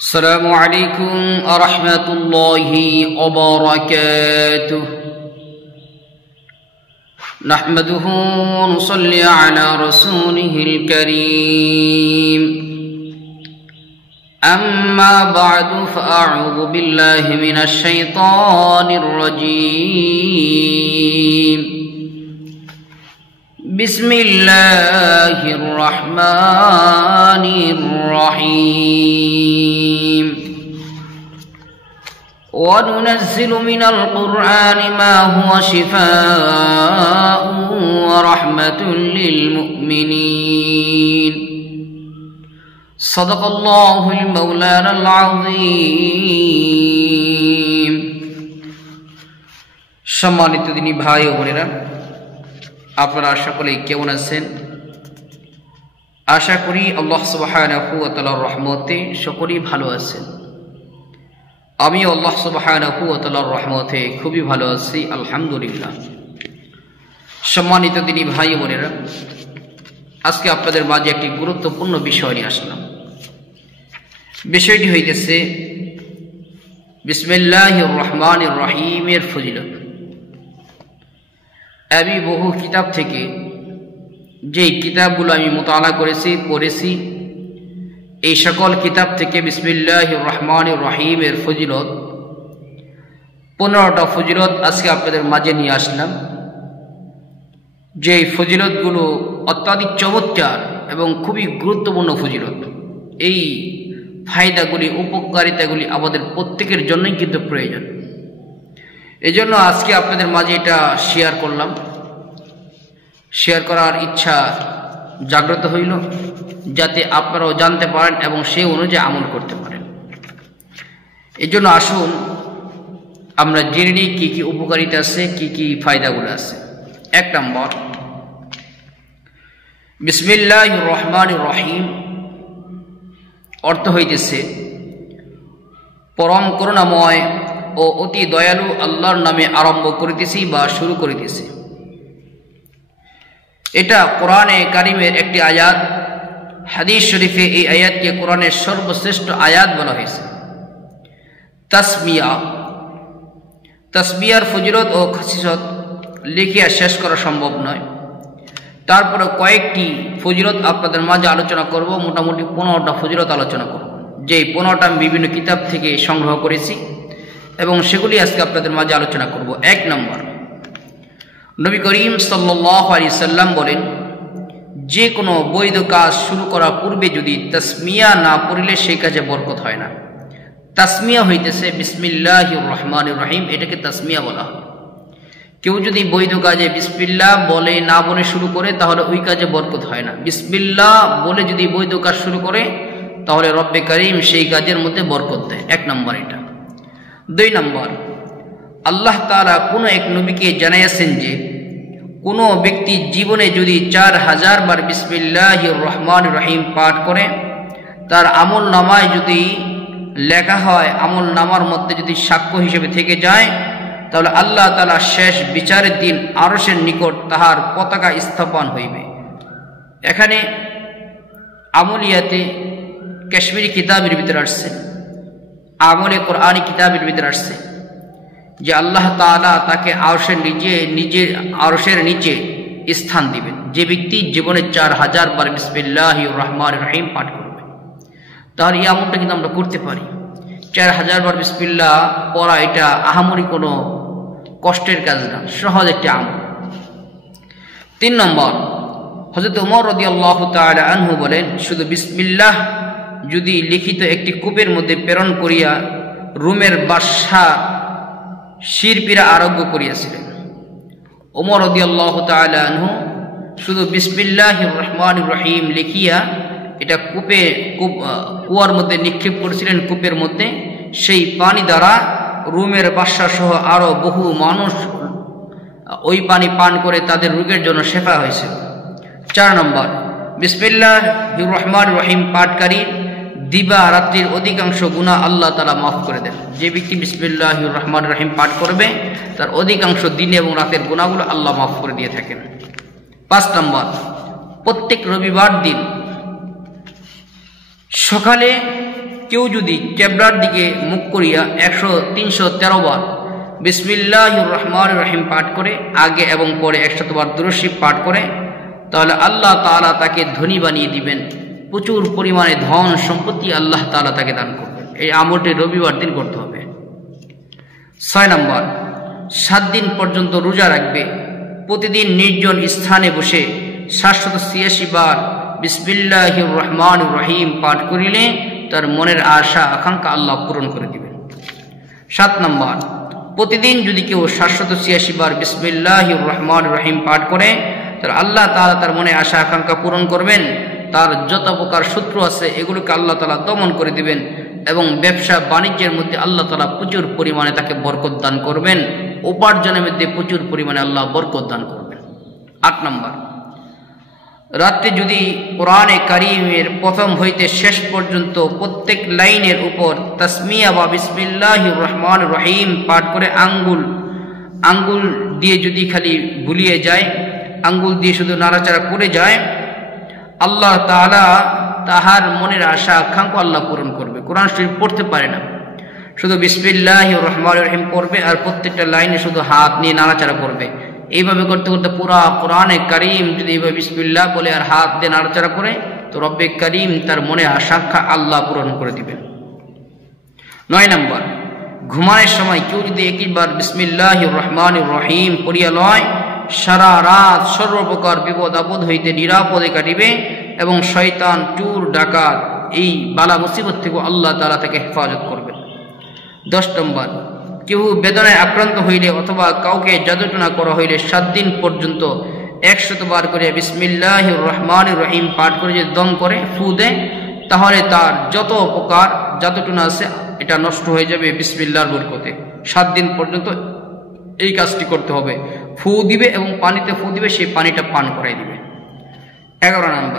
السلام عليكم ورحمة الله وبركاته. نحمده ونصلي على رسوله الكريم. أما بعد فأعوذ بالله من الشيطان الرجيم. بسم الله الرحمن الرحيم. وننزل من القرآن ما هو شفاء ورحمة للمؤمنين. صدق الله المولانا العظيم. সম্মানিত দিনী ভাই ও বোনেরা, আপনারা সকলেই কেমন আছেন? আশা করি আল্লাহ সুবহানাহু ওয়া তাআলার রহমতে সকলেই ভালো আছেন। আমি আল্লাহ সুবহানাহু ওয়া তাআলার রহমতে খুবই ভালো আছি, আলহামদুলিল্লাহ। সম্মানিত দিনী ভাই ও বোনেরা, আজকে আপনাদের মাঝে একটি গুরুত্বপূর্ণ বিষয় নিয়ে আসলাম। বিষয়টি হইতেছে বিসমিল্লাহির রহমানির রহিমের ফজিলত। আমি বহু কিতাব থেকে যে কিতাবগুলো আমি মুতালা করেছি, পড়েছি, এই সকল কিতাব থেকে বিসমিল্লাহির রহমানির রহিমের ফজিলত 15টা ফজিলত আজকে আপনাদের মাঝে নিয়ে আসলাম। যে ফজিলতগুলো অত্যাধিক চমৎকার এবং খুবই গুরুত্বপূর্ণ ফজিলত। এই ফায়দাগুলি, উপকারিতাগুলি আমাদের প্রত্যেকের জন্যই কিন্তু প্রয়োজন। এই জন্য আজকে আপনাদের মাঝে এটা শেয়ার করলাম। শেয়ার করার ইচ্ছা জাগ্রত হইল, যাতে আপনারাও জানতে পারেন এবং সেই অনুযায়ী আমল করতে পারেন। এই জন্য আসুন আমরা জেনে নিই কী কী উপকারিতা আছে, কী কী ফায়দাগুলো আছে। 1 নম্বর, বিসমিল্লাহির রহমানির রহিম অর্থ হইতেছে পরম করুণাময় ও অতি দয়ালু আল্লাহর নামে আরম্ভ করিতেছি বা শুরু করিতেছি। এটা কোরআনে কারিমের একটি আয়াত। হাদিস শরীফে এই আয়াতকে কোরআনের সর্বশ্রেষ্ঠ আয়াত বলা হয়েছে। তাসবিয়ার ফজিলত ও খাসিসত লিখিয়া শেষ করা সম্ভব নয়। তারপরে কয়েকটি ফজিলত আপনাদের মাঝে আলোচনা করব। মোটামুটি 15টা ফজিলত আলোচনা করব, যে 15টা আমি বিভিন্ন কিতাব থেকে সংগ্রহ করেছি এবং সেগুলি আজকে আপনাদের মাঝে আলোচনা করব। 1 নম্বর, নবী করিম সাল্লাল্লাহু আলাইহি সাল্লাম বলেন, যে কোনো বৈধ কাজ শুরু করার পূর্বে যদি তাসমিয়া না পড়লে সেই কাজে বরকত হয় না। তাসমিয়া হইতেছে বিসমিল্লাহির রহমানির রহিম, এটাকে তাসমিয়া বলা হয়। কেউ যদি বৈধ কাজে বিসমিল্লাহ বলে না বলে শুরু করে, তাহলে ওই কাজে বরকত হয় না। বিসমিল্লাহ বলে যদি বৈধ কাজ শুরু করে, তাহলে রব্বে কারীম সেই কাজের মধ্যে বরকত দেয়। 1 নম্বর এটা। 2 নম্বর, আল্লাহ তাআলা কোনো এক নবীকে জানাইয়াছেন যে কোনো ব্যক্তি জীবনে যদি 4000 বার বিসমিল্লাহির রহমানির রহিম পাঠ করে, তার আমল নামায় যদি লেখা হয়, আমল নামার মধ্যে যদি সাক্ষ্য হিসেবে থেকে যায়, তাহলে আল্লাহ তাআলা শেষ বিচারের দিন আরশের নিকট তাহার পতাকা স্থাপন হইবে। এখানে আমলিয়াতে কাশ্মীরি কিতাবের ভিতরে আসছে, আমলে কোরআনী কিতাবের ভিতরে আসছে যে আল্লাহ তাআলা তাকে নিজের আরশের নিচে স্থান দিবেন যে ব্যক্তি জীবনে 4000 বার বিসমিল্লাহির রহমানির রহিম পাঠ করবে। তাহলে এই আমলটা কিন্তু আমরা করতে পারি। 4000 বার বিসমিল্লাহ পড়া এটা আহামরি কোনো কষ্টের কাজ না, সহজ একটি আমল। 3 নম্বর, হযরত ওমর রাদিয়াল্লাহু তাআলা আনহু বলেন, শুধু বিসমিল্লাহ যদি লিখিত একটি কূপের মধ্যে প্রেরণ করিয়া রোমের বাদশাহ শিরপিরা আরোগ্য করিয়াছিলেন। ওমর রাদিয়াল্লাহু তাআলা আনহু শুধু বিসমিল্লাহির রহমানির রহিম লিখিয়া এটা কুয়ার মধ্যে নিক্ষেপ করেছিলেন, কূপের মধ্যে। সেই পানি দ্বারা রোমের বাদশাহ সহ আরো বহু মানুষ ওই পানি পান করে তাদের রোগের জন্য শেফা হয়েছিল। 4 নম্বর, বিসমিল্লাহির রহমানির রহিম পাঠকারী দিবা রাত্রির অধিকাংশ গুনাহ আল্লাহ তাআলা মাফ করে দেন। যে ব্যক্তি বিসমিল্লাহির রহমানির রহিম পাঠ করবে, তার অধিকাংশ দিন এবং রাতের গুনাহগুলো আল্লাহ মাফ করে দিয়ে থাকেন। 5 নম্বর, প্রত্যেক রবিবার দিন সকালে কেউ যদি কেবলার দিকে মুখ করিয়া 313 বার বিসমিল্লাহির রহমানির রহিম পাঠ করে, আগে এবং পরে 100 বার দুরূদ শরীফ পাঠ করে, তাহলে আল্লাহ তাআলা তাকে ধনী বানিয়ে দিবেন। প্রচুর পরিমাণে ধন সম্পত্তি আল্লাহ তাআলা তাকে দান করবেন। এই আমলটি রবিবার দিন করতে হবে। 6 নম্বর, 7 দিন পর্যন্ত রোজা রাখবে। প্রতিদিন নির্জন স্থানে বসে 786 বার বিসমিল্লাহির রহমানির রহিম পাঠ করিলে তার মনের আশা আকাঙ্ক্ষা আল্লাহ পূরণ করে দিবেন। 7 নম্বর, প্রতিদিন যদি কেউ 786 বার বিসমিল্লাহির রহমানির রহিম পাঠ করে, তার আল্লাহ তাআলা তার মনে আশা আকাঙ্ক্ষা পূরণ করবেন। তার যত প্রকার শত্রু আছে এগুলোকে আল্লাহ তাআলা দমন করে দিবেন এবং ব্যবসা বাণিজ্যের মধ্যে আল্লাহ তাআলা প্রচুর পরিমাণে তাকে বরকত দান করবেন। উপার্জনের মধ্যে প্রচুর পরিমাণে আল্লাহ বরকত দান করবেন। 8 নম্বর, রাত্রে যদি কোরআনে কারীমের প্রথম হইতে শেষ পর্যন্ত প্রত্যেক লাইনের উপর তাসমিয়া বা বিসমিল্লাহির রহমানির রহিম পাঠ করে আঙ্গুল দিয়ে যদি খালি বুলিয়ে যায়, আঙ্গুল দিয়ে শুধু নাড়াচাড়া করে যায়, আল্লাহ তাআলা তাহার মনের আশা আকাঙ্ক্ষা আল্লাহ পূরণ করবে। কোরআন শরীফ পড়তে পারে না, শুধু বিসমিল্লাহির রহমানির রহিম পড়বে আর প্রত্যেকটা লাইনে শুধু হাত নিয়ে নাড়াচাড়া করবে। এইভাবে করতে করতে পুরা কোরআনে কারীম যদি এইভাবে বিসমিল্লাহ বলে আর হাত দিয়ে নাড়াচাড়া করে, তো রব্বে কারীম তার মনে আশা আল্লাহ পূরণ করে দিবেন। 9 নম্বর, ঘুমানোর সময় কেউ যদি একবার বিসমিল্লাহির রহমানির রহিম পড়িয়া লয়, সারা রাত সর্বপ্রকার বিপদ আপদ হইতে নিরাপদে কাটিবে এবং শয়তান, চোর, ডাকাত এই বালা মুসিবত থেকে আল্লাহ তাআলা তাকে হেফাজত করবেন। 10 নম্বর, কেউ বেদনায় আক্রান্ত হইলে অথবা কাউকে জাদুটনা করা হইলে 7 দিন পর্যন্ত 100 বার করে বিসমিল্লাহির রহমানির রহিম পাঠ করে যদি দম করে ফু দেয়, তাহলে তার যত প্রকার জাদুটনা আছে এটা নষ্ট হয়ে যাবে বিসমিল্লাহর বরকতে। 7 দিন পর্যন্ত এই কাজটি করতে হবে। ফু দিবে এবং পানিতে ফু দিবে, সেই পানিটা পান করাই দিবে। 11 নম্বর,